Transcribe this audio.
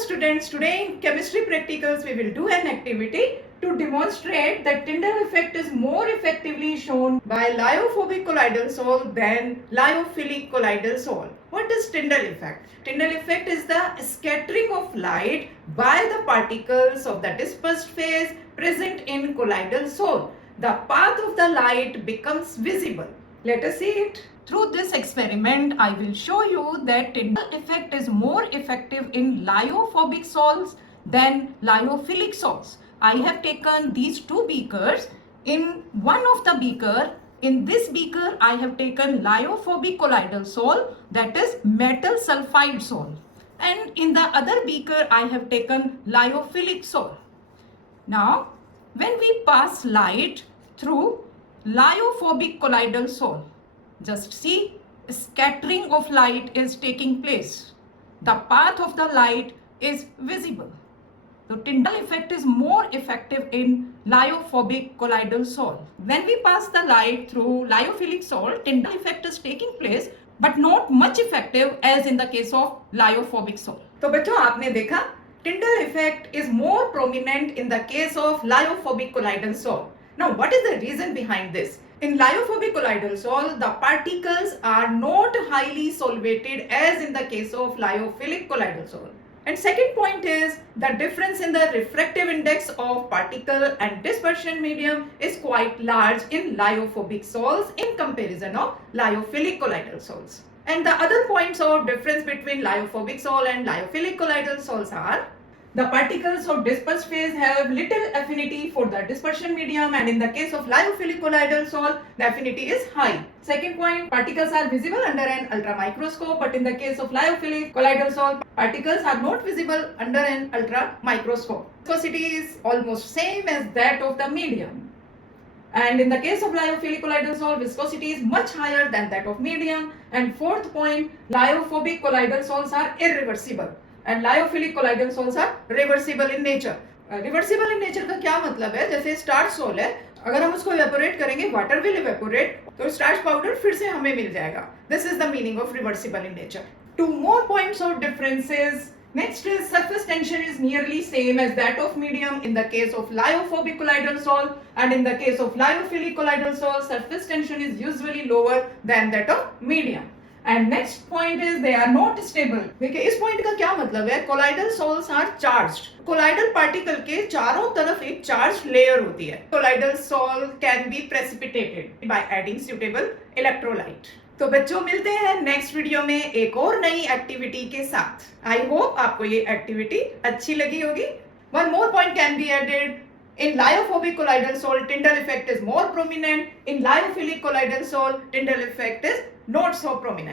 students, today in chemistry practicals we will do an activity to demonstrate that Tyndall effect is more effectively shown by lyophobic colloidal salt than lyophilic colloidal salt. What is Tyndall effect? Tyndall effect is the scattering of light by the particles of the dispersed phase present in colloidal salt. The path of the light becomes visible. Let us see it. Through this experiment, I will show you that Tyndall effect is more effective in lyophobic salts than lyophilic salts. I have taken these two beakers. In one of the beaker, in this beaker, I have taken lyophobic colloidal salt, that is metal sulfide salt. And in the other beaker, I have taken lyophilic salt. Now, when we pass light through lyophobic colloidal salt, just see, scattering of light is taking place. The path of the light is visible. The Tyndall effect is more effective in lyophobic colloidal salt. When we pass the light through lyophilic salt, Tyndall effect is taking place, but not much effective as in the case of lyophobic salt. तो बच्चों आपने देखा Tyndall effect is more prominent in the case of lyophoric colloidal salt. Now, what is the reason behind this? In lyophobic colloidal salt, the particles are not highly solvated as in the case of lyophilic colloidal salt. And second point is the difference in the refractive index of particle and dispersion medium is quite large in lyophobic salts in comparison of lyophilic colloidal salts. And the other points of difference between lyophobic salt and lyophilic colloidal salts are the particles of dispersed phase have little affinity for the dispersion medium, and in the case of lyophilic colloidal salt, the affinity is high. Second point, particles are visible under an ultra microscope, but in the case of lyophilic colloidal salt, particles are not visible under an ultra microscope. Viscosity is almost same as that of the medium. And in the case of lyophilic colloidal salt, viscosity is much higher than that of medium. And fourth point, lyophobic colloidal salts are irreversible. And lyophilic colloidal salts are reversible in nature. Reversible in nature का क्या मतलब है? जैसे starch soul है, अगर हम उसको evaporate करेंगे, वाटर विल इवेपोरेट, तो स्टार्च पाउडर फिर से हमें मिल जाएगा. This is the meaning of reversible in nature. Two more points of differences. Next is surface tension is nearly same as that of medium in the case of lyophobic colloidal salt, and in the case of lyophilic colloidal salt, surface tension is usually lower than that of medium. And next point is they are not stable. देखिए इस point का क्या मतलब है? Colloidal salts are charged. Colloidal particle के चारों तरफ एक charged layer होती है. Colloidal salt can be precipitated by adding suitable electrolyte. तो बच्चों मिलते हैं नेक्स्ट वीडियो में एक और नई एक्टिविटी के साथ. आई होप आपको ये एक्टिविटी अच्छी लगी होगी. One more point can be added. In lyophobic colloidal salt, Tyndall effect is more prominent. In lyophilic colloidal salt, Tyndall effect is not so prominent.